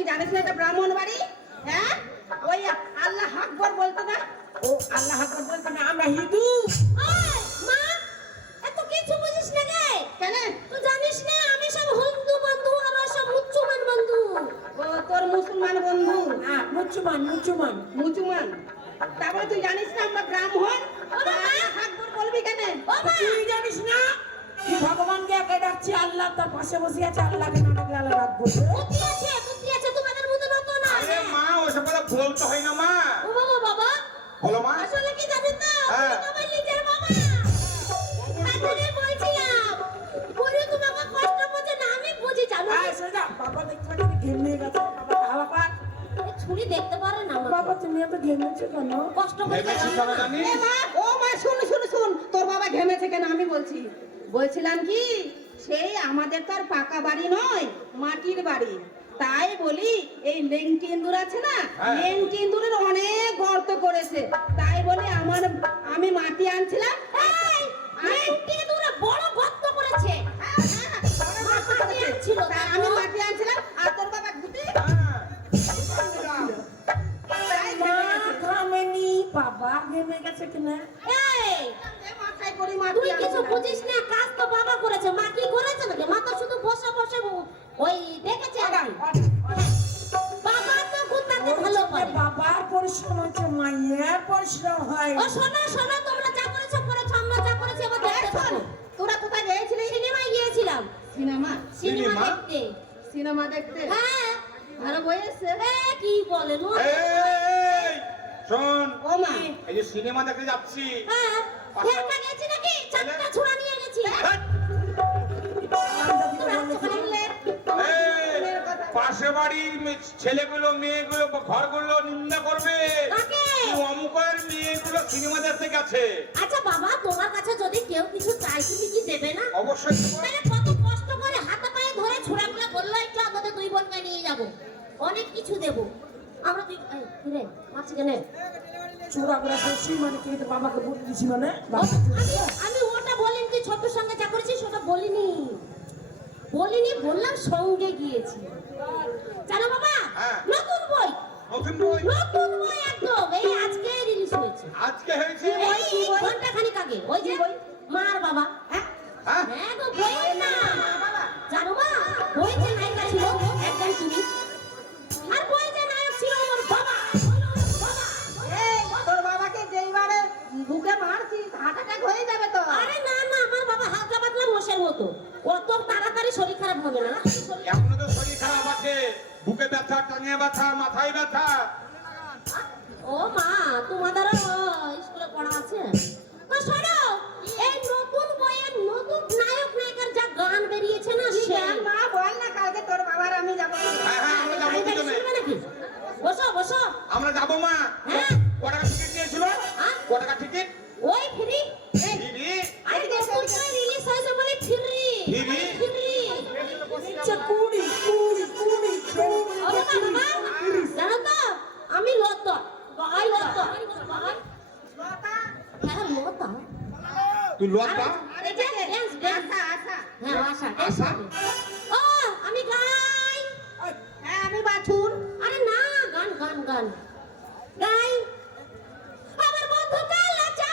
তুই জানিস না এটা ব্রাহ্মণ বাড়ি? হ্যাঁ, ওই আল্লাহ আকবার বলতো না? ও আল্লাহ আকবার বলতো না, আমরা হিন্দু। মা, এত কিছু বুঝিস না গে? কেন? তুই জানিস না আমি সব হিন্দু বন্ধু আর ও সব মুসলমান বন্ধু। ও তোর মুসলমান বন্ধু? হ্যাঁ, মুসলমান মুসলমান মুসলমান। তারপরে তুই জানিস না আমরা ব্রাহ্মণ? বাবা! আল্লাহ আকবার বলবি কেন? বাবা, তুই জানিস না কি ভগবানকে একা ডাকছি, আল্লাহ তার পাশে বসে আছে, আল্লাহকে না ডাকলে আল্লাহ রাগ করবে। বুদ্ধি আছে তোমাদের মতো মতো না। আরে মা ওসব কথা বলতে হয় না মা। ও বাবা, বাবা বলো মা। আসলে কি জানেন না, হ্যাঁ। আমার নিজের বাবা। তাহলে বলছিলাম পরে তোমাকে কষ্ট বুঝে না আমি বুঝি জানো। আয় সোজা, বাবা দেখতে পাচ্ছি ঘেমে গেছে, বাবা হাওয়া পাক। ছুরি দেখতে পারে না আমার বাবা তুমি এত ঘেমেছো কেন? কষ্ট ভেবেছি কেন জানিস? এ মা, ও মা শুন শুন শুন, তোর বাবা ঘেমেছে কেন আমি বলছি। বলছিলাম কি, সেই আমাদের তো আর পাকা বাড়ি নয়, মাটির বাড়ি। তাই বলি এই লেংটি ইঁদুর আছে না, হ্যাঁ। লেংটি ইঁদুরের অনেক গর্ত করেছে। তাই বলি আমি মাটি আনছিলাম। এই মেন্টি দূরে বড় গর্ত করেছে। হ্যাঁ, বড় গর্ত করেছে। ছিল তাই আমি মাটি আনছিলাম আর তোর বাবা ঘুটে তাই মা ঘেমে গেছে। ঘামেনি, বাবা ঘেমে গেছে কিনা? এই এ মাথায় করি মাটি তুই কিছু আনছিলাম। বুঝিস না, কাজ তো বাবা করেছে, মা কি করেছে নাকি? মা তো শুধু বসে বসে ওই দেখেছে আর কি। বাবা তো গুতাতে ভালো পারে। বাবার পরিশ্রম হচ্ছে, মায়ের পরিশ্রম হয়। ও শোনো শোনো, তোমরা যা করেছো করেছো, আমরা যা করেছি আবার দেখতে শোন, পাবো। তোরা কোথায় গিয়েছিলি? সিনেমায় গিয়েছিলাম, সিনেমা? Cinema cinema? দেখতে। সিনেমা দেখতে? হ্যাঁ, ভালো বই এসছে? কি বলেন ও? এই শোন, ও মা, এই যে সিনেমা দেখতে যাচ্ছি। হ্যাঁ, দেখা গেছি নাকি? চারটা ছুরা নিয়ে গেছি। শুনলে? এই, মেয়ের কথা। পাশে বাড়ির ছেলেগুলো মেয়েগুলো ঘরগুলো নিন্দা করবে। কাকে? কি অমুকের মেয়েগুলো সিনেমা দেখতে গেছে। আচ্ছা বাবা, তোমার কাছে যদি কেউ কিছু চাই তুমি কি দেবে না? অবশ্যই দেবো। তাহলে কত কষ্ট করে হাতে পায়ে ধরে ছোড়াগুলা বললো একটু আমাদের দুই বোনকে নিয়ে যাব, অনেক কিছু দেব আমরা। তুই রে মারছি কেন? চূড়া করে করছি মানে কি, এটা বাবাকে বলে দিছি মানে আমি ওটা বলিনি, তুই ছোটর সঙ্গে যা করেছিস ওটা বলিনি। বললাম সঙ্গে গিয়েছি। জানো বাবা, হ্যাঁ। নতুন বই, নতুন বই নতুন বই একদম এই আজকে রিলিজ হয়েছে। আজকে হয়েছে। এই ঘন্টা খানিক আগে। ওই যে মার বাবা। হ্যাঁ? হ্যাঁ? হ্যাঁ গো, বইয়ের না জানো মা, বই যে নায়িকা ছিল একদম তুমি, আর বই যে নায়ক ছিল ওর বাবা। এই, তোর বাবাকে যেইবারে বুকে মারছিস হার্ট অ্যাটাক হয়ে যাবে তো। আরে না না, আমার বাবা হালকা পাতলা মোষের মতো, অত তাড়াতাড়ি শরীর খারাপ হবে না। এখনো তো শরীর খারাপ আছে, বুকে ব্যথা, টাঙে ব্যথা, মাথায় ব্যথা। ও মা, তোমাদের স্কুলে পড়া আছে তো শোনো, এই নতুন বইয়ের নতুন নায়ক নায়িকার যা গান বেরিয়েছে না, কি সে গান মা বল না, কালকে তোর বাবার আমি যাবো। হ্যাঁ হ্যাঁ, আমরা যাবো দুজনে। শুনবে নাকি? বসো বসো। আমরা যাবো মা। হ্যাঁ। ক টাকা টিকিট নিয়েছিল? হ্যাঁ? ক টাকা টিকিট? ওই ফ্রি। দিদি, আরে নতুন বই রিলিজ হয়েছে বলে ফ্রি। ফ্রি? ফ্রি। আচ্ছা কুড়ি কুড়ি কুড়ি ও বাবা, বাবা, জানো তো আমি লতা, ভাই লতা, হ্যাঁ লতা। তুই লতা? এই যে dance, dance। আশা, হ্যাঁ আশা, আশা? ও আমি গাই। হ্যাঁ আমি বাছুর। আরে না, গান গান গান গাই। আমার বন্ধু কালা চা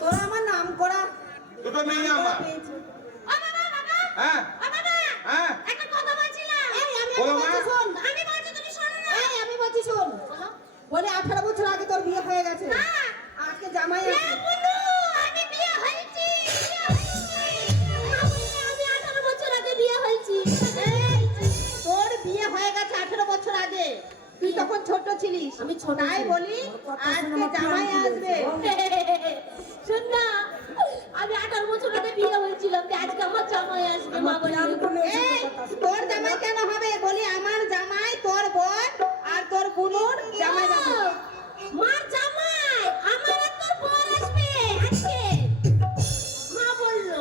তোরা আমার নাম করা দুটো মেয়ে আমার পেয়েছি। ও বাবা বাবা হ্যাঁ ও বাবা হ্যাঁ একটা কথা বলছিলাম এই আমি বলো মা। বলছি শোন, আমি বলছি তুমি শোনো না এই আমি বলছি শোন, বলো বলে 18 বছর আগে তোর বিয়ে হয়ে গেছে, না আজকে জামাই এ আছে। বন্ধু আমি বিয়ে হয়েছি আমি 18 বছর আগে বিয়ে হয়েছি এই, তোর বিয়ে হয়ে গেছে 18 বছর আগে, তুই তখন ছোট ছিলিস, আমি ছোট তাই ছিলাম। বলি আজকে জামাই আসবে। শোন না আমি 18 বছর আগে বিয়ে হয়েছিলাম যে আজকে আমার জামাই আসবে মা বলে এই, তোর জামাই কেন হবে? বলি আমার জামাই, তোর বোন আর তোর বুনুর জামাই যাবে। মার জামাই আমার আর তোর বর আসবে আজকে মা বললো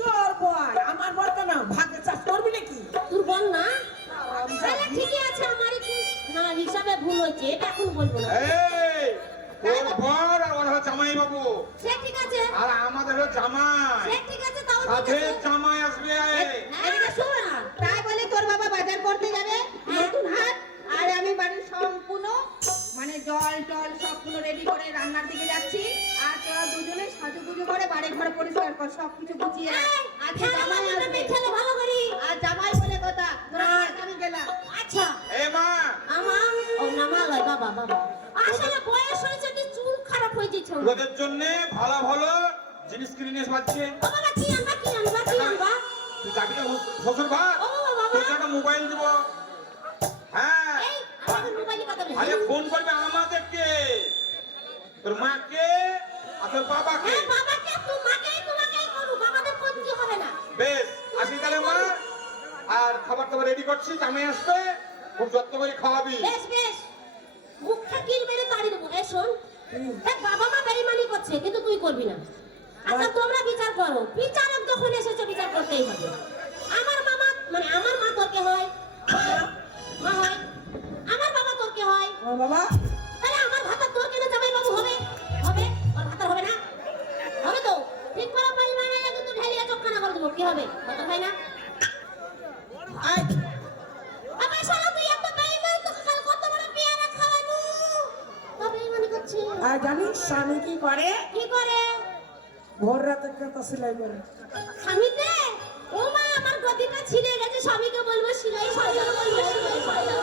তোর বয় আমার বর কেন ভাগে চাষ করবি নাকি? তোর বল না তাহলে ঠিকই আছে আমার একটু না হিসাবে ভুল হচ্ছে এটা এখন বলবো না এই ওর বর আর ওর হলো জামাই বাবু সে ঠিক আছে আর আমাদের হলো জামাই সে ঠিক আছে তাও ঠিক সাথে আছে জামাই আসবে এদিকে শোন না তাই বলি তোর বাবা বাজার করতে যাবে নতুন হাট, আর আমি বাড়ির সম্পূর্ণ মানে জল টল সবগুলো রেডি করে রান্নার দিকে যাচ্ছি, আর তোরা দুজনে সাজুগুজু করে বাড়ি ঘর পরিষ্কার কর, সবকিছু গুছিয়ে রাখ। আজকে জামাই আসবে, খেলে ভালো করি আর জামাই বলে কথা, তোরা থাক, আমি গেলাম। আচ্ছা এ মা আমার ও নামা লয় বাবা বাবা আসলে বয়স হয়েছে কি চুল খারাপ হয়ে যাচ্ছে আমার। তোদের জন্য ভালো ভালো জিনিস কিনে নিয়ে পাচ্ছে ও বাবা কি আনবা কি আনবা কি আনবা তুই যাবি না শ্বশুর ঘর ও বাবা তোকে একটা মোবাইল দিব হ্যাঁ এই আমি মোবাইলে কথা বলি আরে ফোন করবে আমাদেরকে তোর মাকে আর তোর বাবাকে হ্যাঁ বাবাকে তোমাকেই করু বাবাদের ফোন কি হবে না বেশ আসি তাহলে মা আর খাবার দাবার রেডি করছি জামাই আসবে খুব যত্ন করে খাওয়াবি বেশ বেশ মুখটা কিল মেরে তাড়ি দেবো এই শোন দেখ বাবা মা বেইমানি করছে কিন্তু তুই করবি না আচ্ছা তোমরা বিচার করো বিচারক যখন এসেছে বিচার করতেই হবে আমার মামা মানে আমার মা তোর কে হয় মা হয় আমার বাবা তোর কে হয় আমার বাবা তাহলে আমার ভাতা তোর কেন জামাই বাবু হবে হবে ওর ভাতা হবে না হবে তো ঠিক করে বেইমানি কিন্তু ঢেলিয়া চক্কানা করে দেবো কি হবে কথা হয় না আয় আমার শালা তুই এত বেইমান তো কাল কত বড় পেয়ারা খাওয়ানো তো বেইমানি করছে আর জানিস স্বামী কি করে? কি করে ভোর রাতে কথা সেলাই করে। স্বামীতে ও মা আমার গদিটা ছিঁড়ে গেছে স্বামীকে বলবো সেলাই স্বামীকে বলবো সেলাই করো।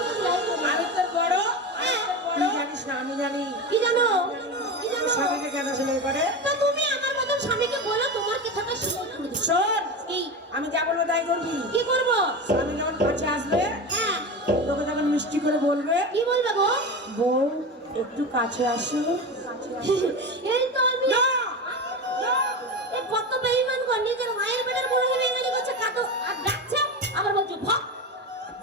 আমি তোর বড় হ্যাঁ, তুই জানিস না আমি জানি কি জানো কি জানো স্বামীকে কেন সেলাই করে? তো তুমি আমার মতন স্বামীকে বলো তোমার কথাটা সেলাই করে দিচ্ছ শোন কি আমি যা বলবো তাই করবি। কি করবো স্বামী যখন কাছে আসবে হ্যাঁ তোকে তখন মিষ্টি করে বলবে কি বলবে গো বউ একটু কাছে আসো। এই তো আমি এই কত বেঈমান গো নিজের মায়ের পেটের বড় হয়ে বেঈমানি করছে কত আর ডাকছে আবার বলছে ভক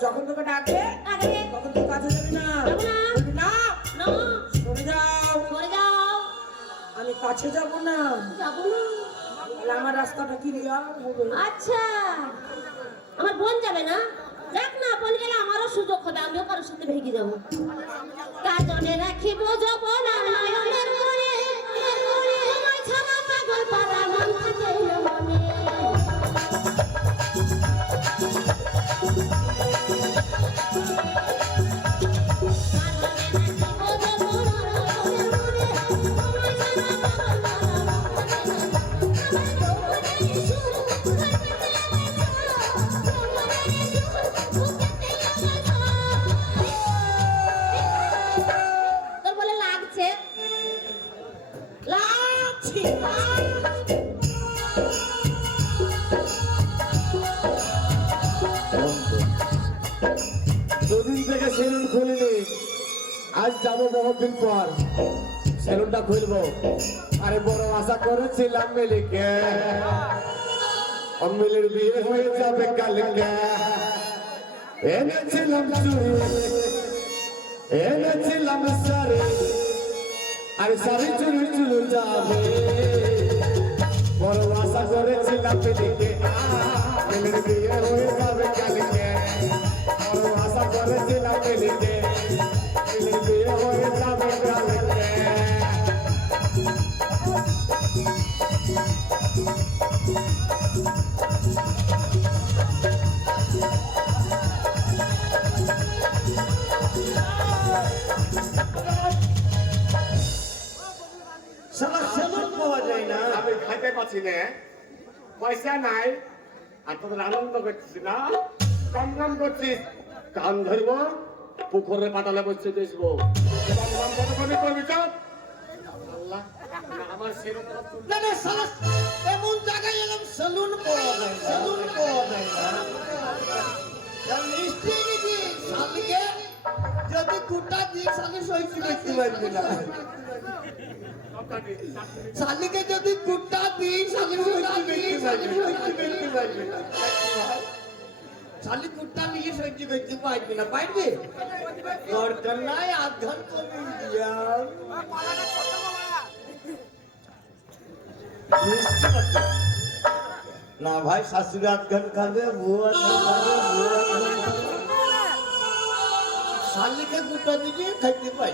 যখন তোকে ডাকবে আরে তখন তুই কাছে যাবি না। যাবো না। বলবি, না না সরে যাও সরে যাও আমি কাছে যাব না। যাবো না তাহলে আমার রাস্তাটা ক্লিয়ার হবে। আচ্ছা আমার বোন যাবে না যাক না বোন গেলে আমারও সুযোগ হবে আমিও কারোর সাথে ভেগে যাবো কাজনে রাখিব যৌবন আর নয়নের কোণে তোমায় ছাড়া পাগল পারা মন থাকে না মনে তোর বলে লাগছে লাগছে। দুদিন থেকে সেলুন খুলিনি, আজ যাবো বহুদিন পর সেলুনটা খুলবো। আরে বড় আশা করেছিলাম মিলিকে, মিলির বিয়ে হয়ে যাবে কালকে। এনেছিলাম চুড়ি, এনেছিলাম শাড়ি, আর শাড়ি চুরি চুরি যাবে। বড় আশা করেছিলাম মিলিকে, মিলির বিয়ে হয়ে যাবে কালকে। বড় আশা করেছিলাম মিলিকে, মিলির বিয়ে হয়ে যাবে কালকে। সারা সেলুন পাওয়া পাচ্ছি না, পয়সা নাই, আর তোদের আনন্দ করছিস না, কম কম করছিস, কান ধরবো, পুকুরে পাতালে বসে দেখবো, কম কম কতক্ষণে করবি চল। আল্লাহ, না আমার সেরকম না না সালা এমন জায়গায় এলাম সেলুন পাওয়া যায় না, সেলুন পাওয়া যায় না। আর মিষ্টি নাকি শালিকে যদি কুটা দিয়ে শালি সহ্য করতে পারবি না, শালিকে যদি কুটা দিই শালি করতে পারবি না, শালি কুটা নিয়ে সহ্য করতে পারবি না, পারবি? দরকার নাই আধঘন কমিয়ে দিয়া না ভাই, শাশুড়ি আধঘন খাবে, বুয়া শালিকে গুটা দিকে খাইতে পাই,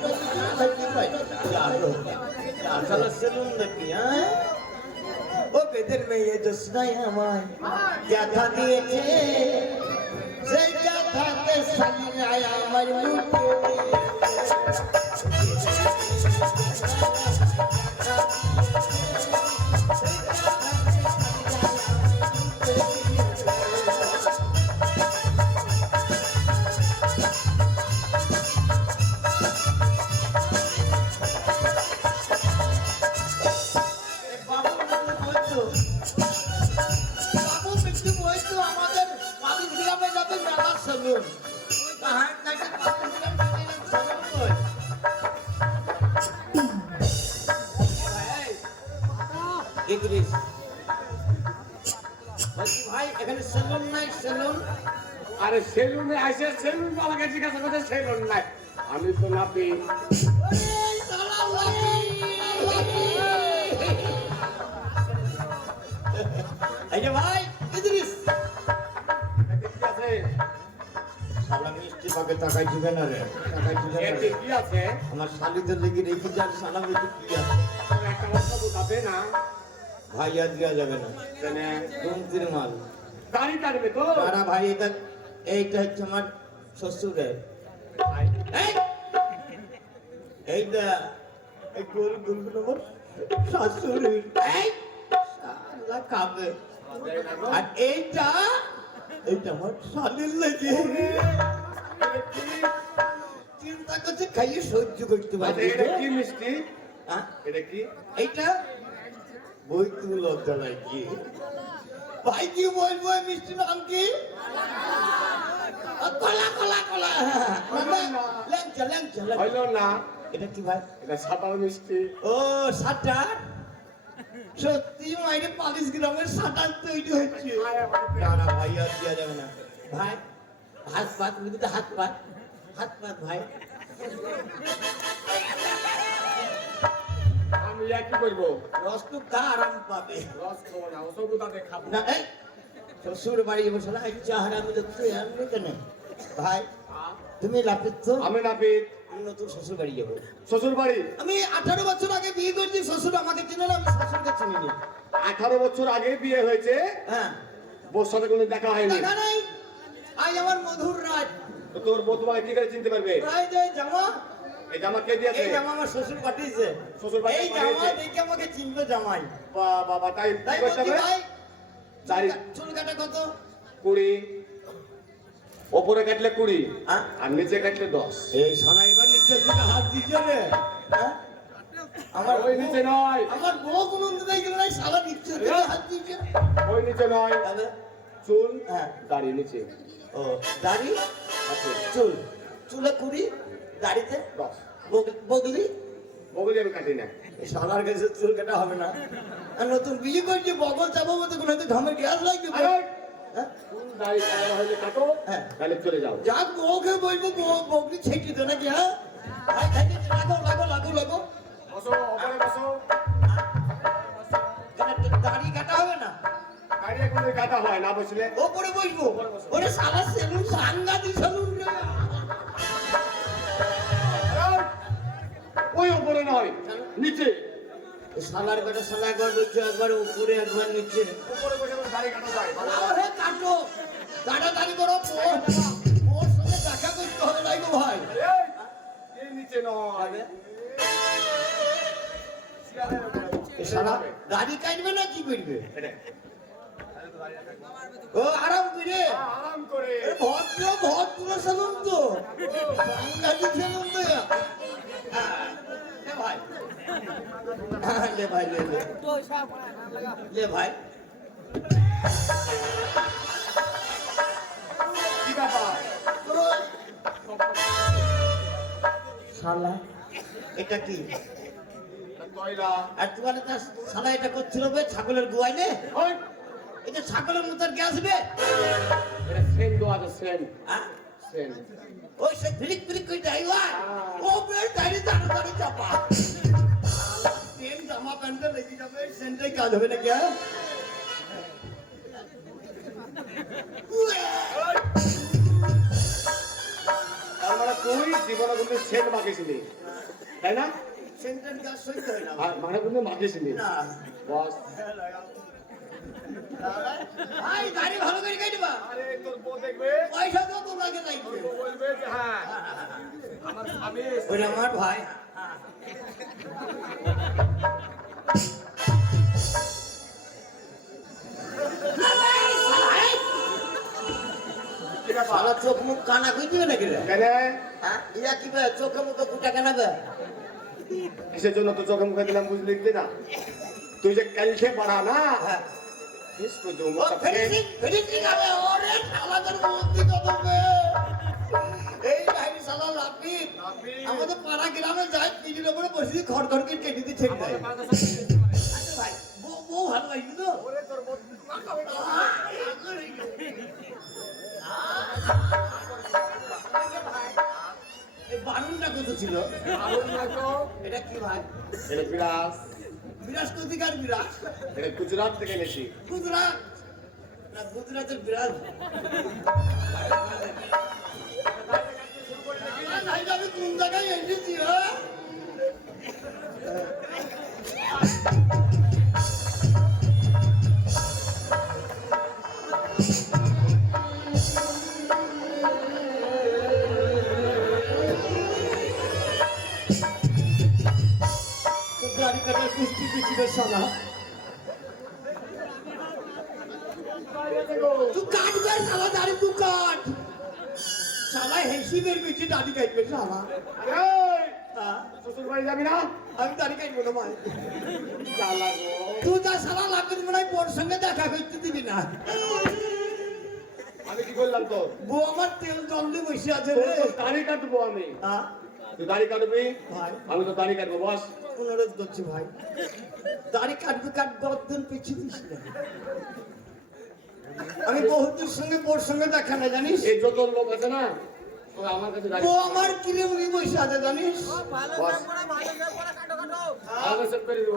খাইতে পাই। সেলুন নাকি? হ্যাঁ, ও বেদের মেয়ে জোসনাই আমায় ব্যথা দিয়েছে, সেই ব্যথাতে শালি নাই আমার মুখে। ভাই এখানে সেলুন নাই, সেলুন? আরে সেলুনে আসে, সেলুন আমাকে জিজ্ঞাসা করছে সেলুন নাই, আমি তো নাপি। এই যে ভাই ইদ্রিস, কি আছে? শালা মিষ্টি পাকে টাকাই দিবে না রে, টাকাই দিবে না এতে রে। কি আছে? আমার শালিদের লেগে রেখে যান, শালা মিষ্টি কি আছে? তোর একটা কথা বোঝাবে না, ভাই আর দেওয়া যাবে না, কেনে? দুমতির মাল। গাড়ি কাটবে তো? তারা ভাই এটা, এইটা হচ্ছে আমার শ্বশুরের। এই, এইটা এই গোল গোলগুলো আমার শাশুড়ির। এই, শালা খাবে। আর এইটা, এইটা আমার শালির লেগে। চিন্তা করছে খাইয়ে সহ্য করতে আচ্ছা, পারছি এটা কি মিষ্টি? হ্যাঁ, এটা কি? এইটা বই তুল লজ্জা লাগি। ভাই কি বলবো এই মিষ্টি নাম কি? কলা কলা কলা। ল্যাংচা ল্যাংচা ল্যাংচা। হইল না, এটা কি ভাই? এটা সাঁতার মিষ্টি। ও সাটার, সত্যি মাইরে 40 গ্রামের সাটার তৈরি হচ্ছে। না না ভাই আর দেওয়া যাবে না ভাই, হাত পাত বুঝতে, হাত পাত, হাত পাত ভাই। আমি কি করবো? রস তো কা আরাম পাবে রস খাবো না, ওসব তাতে খাবো না। এই শ্বশুর বাড়ি বসে না, এই চাহারা আমি দেখতে আনবে কেন ভাই? তুমি লাফিত তো, আমি নাপিত। আমি নতুন শ্বশুর বাড়ি যাবো। শ্বশুর বাড়ি? আমি 18 বছর আগে বিয়ে করেছি, শ্বশুর আমাকে চিনে না, আমি শ্বশুরকে চিনি না। 18 বছর আগে বিয়ে হয়েছে, হ্যাঁ, বোর সাথে কোনো দেখা হয়নি। দেখা নাই। আজ আমার মধুর রাত, তো তোর বউ তোমাকে কি করে চিনতে পারবে? প্রায় যে জামা, এই জামা কে দিয়েছে? এই জামা আমার শ্বশুর পাঠিয়েছে। শ্বশুর বাড়ি এই জামা পাঠিয়েছে? দেখে আমাকে চিনবে জামাই। বাবা, তাই কি তাই করতে বলছি হবে? ভাই, দাড়ি- চুল কাটা কত? 20, ওপরে কাটলে 20, হ্যাঁ? আর নিচে কাটলে 10। এই সোনা এবার নিচে থেকে হাত দিচ্ছে রে। হ্যাঁ? আমার ওই নিচে নয়, আমার বউ কোনো দিকে গেল না, সারা নিচে থেকে হাত দিচ্ছে। ওই নিচে নয়, তাহলে চুল, হ্যাঁ। দাড়ি নিচে ও দাড়ি, আছে চুল, চুলে 20, দাড়িতে 10। বগলি। বগলি আমি কাটি না। এই শালার কাছে চুল কাটা হবে না। আর নতুন বিয়ে করছি, বগল চাপো মতো কোনো ঘামের গ্যাস লাগবে। আরে, হ্যাঁ? চুল দাড়ি কাটা হলে কাটো, হ্যাঁ। তাহলে চলে যাও। যাক বউকে বলবো, বগলি ছেঁকে দে নাকি? হ্যাঁ, ভাই খাইতে লাগো লাগো লাগো লাগো। বসো, ওপরে বসো। কেন দাড়ি কাটা হবে না? দাড়ি এখন কাটা হয় না, বসলে ওপরে বসবো। ওরে শালা সেলুন, সাংঘাতিক সেলুন রে। ওই ওপরে নয়, নিচে। শালার কাটা শালা একবার বলছে, একবার উপরে একবার নিচে। উপরে বসে বসে দাড়ি কাটা যায়। আরে কাটো, তাড়াতাড়ি করো, ওর সঙ্গে দেখা করতে হবে নাই গো ভাই। এই নিচে নয়। শালা দাড়ি কাটবে না কি করবে ও আরাম করে আরাম করে এ ভদ্র ভদ্র সেলুন তো সাংঘাতিক সেলুন তো লে ভাই লে ভাই লে ভাই কি ব্যাপার শালা এটা কি কয়লা আর তোমার একটা শালা এটা করছিল বে ছাগলের গোয়াইলে ওই এটা ছাগলের মতো গ্যাস বে এটা সেন দো আছে সেন হ্যাঁ? সেন ওই সে ফিলিক ফিলিক করে যাইবা ও বে দাঁড়ি দাঁড়ি দাঁড়ি চাপা সেম জামা প্যান্টে লেগে যাবে সেন্টাই কাজ হবে না কি হ্যাঁ? তার মানে তুই জীবনে কিন্তু সেন মাখিসনি তাই না সেন্টার গ্যাস সইতে হয় না আর মানে কিন্তু মাখিসনি না বস ভাই দাড়ি ভালো করে কাটবা আরে তোর বউ দেখবে পয়সা তো তোমাকে লাগবে বলবে যে হ্যাঁ আমার স্বামী ওই আমার ভাই কি ব্যাপার শালা চোখ মুখ কানা কই দিবে নাকি রে কেন হ্যাঁ ইয়া কি বে চোখে মুখে কুটা কানাবে কিসের জন্য তো চোখে মুখে দিলাম বুঝলি কি না তুই যে কালকে পড়া না হ্যাঁ কিস কই দো ও মত ফিনিশিং ফিনিশিং হবে ওরে শালাদের মন্দি কত বে এই লাইন শালা লাপিত আমাদের পাড়া গ্রামে যায় পিজির উপরে বসে খড় খড় করে কেটে দিয়ে ছেড়ে দেয় আচ্ছা ভাই বউ ভালো লাগবে তো এই বারুনটা কত ছিল এটা কি ভাই এটা বিরাস বিরাজ কোথিকার বিরাজ এটা গুজরাট থেকে এনেছি গুজরাট না গুজরাটের বিরাজ আমি কোন জায়গায় এসেছি হ্যাঁ গাড়ি কাটার কুস্তি পিছিয়ে সালা তুই কাটবে সালা দাড়ি তুই কাট সালা হেসি বের বেশি দাড়ি কাটবে সালা হ্যাঁ, শ্বশুর বাড়ি যাবি না আমি দাড়ি কাটবো না ভাই চালা গো তুই যা সালা লাগবে মনে হয় বোর সঙ্গে দেখা করতে দিবি না আমি কি বললাম তো বউ আমার তেল জল দিয়ে বসে আছে তোর রে তো দাড়ি কাটবো আমি হ্যাঁ, তুই দাড়ি কাটবি ভাই আমি তো দাড়ি কাটবো বস অনুরোধ করছি ভাই দাড়ি কাটবে কাটবে অর্ধন পিছিয়ে দিস না আমি বহুদের সঙ্গে বোর সঙ্গে দেখা না জানিস এই যত লোক আছে না তো আমার কাছে দাড়ি ও আমার কিনে মুড়ি বসে আছে জানিস বস আগে সব করে দিব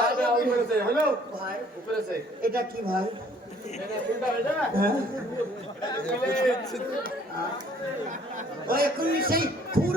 আরে ওই করেছে হ্যালো ভাই উপরেছে এটা কি ভাই এটা কোনটা এটা হ্যাঁ ও এখন সেই খুর